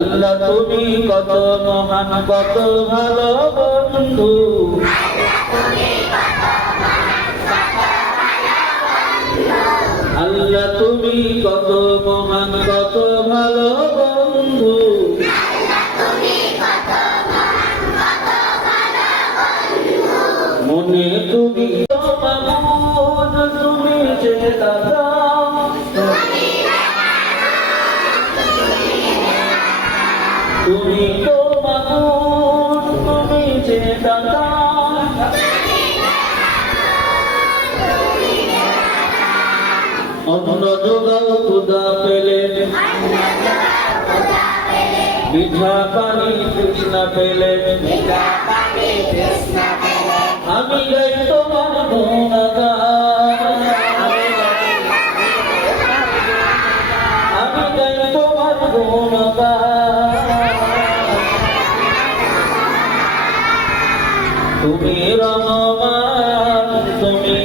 আল্লাহ তুমি কত মহান কত ভালো বন্ধু। আল্লাহ তুমি কত মহান কত ভালো বন্ধু। মনে তুমি মাবুদ, তুমি যে দাদা, তুমি তো মাবুদ, তুমি যে দাদা। অন্য যোগাও খুদা পেলে, মিঠা পানি তৃষ্ণা পেলে, আমি গাই তোমার গুণগান, আমি গাই তোমার গুণগান। তুমি রহমান, তুমি